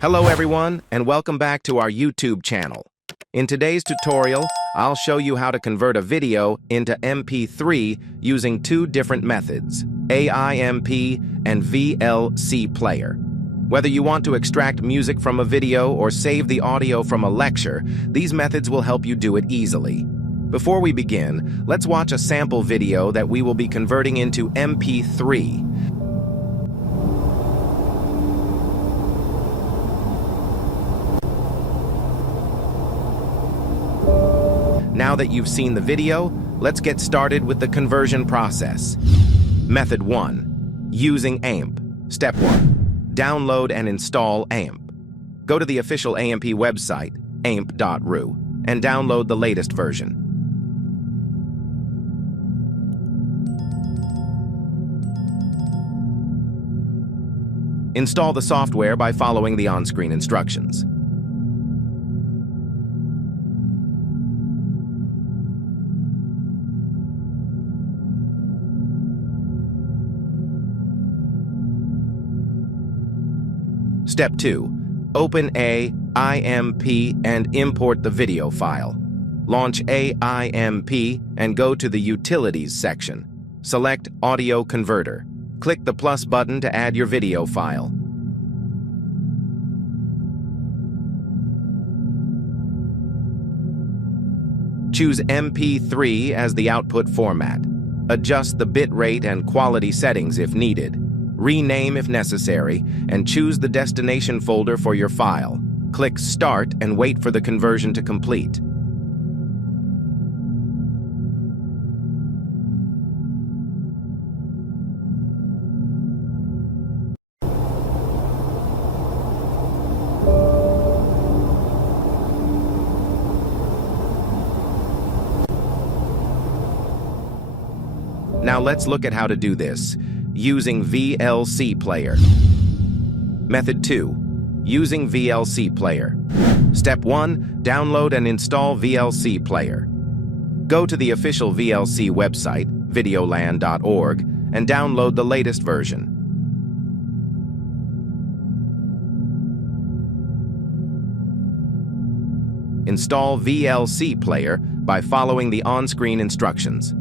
Hello everyone, and welcome back to our YouTube channel. In today's tutorial, I'll show you how to convert a video into MP3 using two different methods, AIMP and vlcplayer. Whether you want to extract music from a video or save the audio from a lecture, these methods will help you do it easily. Before we begin, let's watch a sample video that we will be converting into MP3. Now that you've seen the video, let's get started with the conversion process. Method 1. Using AIMP. Step 1. Download and install AIMP. Go to the official AIMP website, aimp.ru, and download the latest version. Install the software by following the on-screen instructions. Step 2. Open AIMP and import the video file. Launch AIMP and go to the Utilities section. Select Audio Converter. Click the plus button to add your video file. Choose MP3 as the output format. Adjust the bitrate and quality settings if needed. Rename if necessary, and choose the destination folder for your file. Click Start and wait for the conversion to complete. Now let's look at how to do this, using vlcplayer. Method 2. Using vlcplayer. Step 1. Download and install vlcplayer. Go to the official VLC website, videoland.org, and download the latest version. Install vlcplayer by following the on-screen instructions.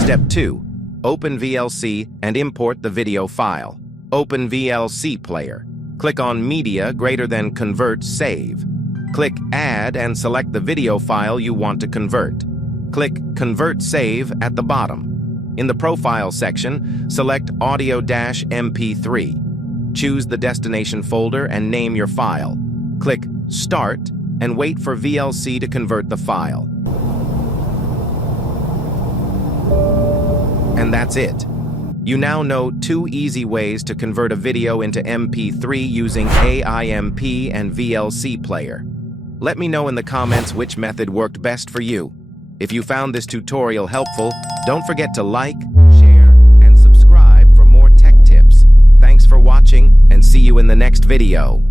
Step 2. Open VLC and import the video file. Open vlcplayer. Click on Media greater than Convert Save. Click Add and select the video file you want to convert. Click Convert Save at the bottom. In the Profile section, select Audio-MP3. Choose the destination folder and name your file. Click Start and wait for VLC to convert the file. And that's it. You now know two easy ways to convert a video into MP3 using AIMP and vlcplayer. Let me know in the comments which method worked best for you. If you found this tutorial helpful, don't forget to like, share, and subscribe for more tech tips. Thanks for watching, and see you in the next video.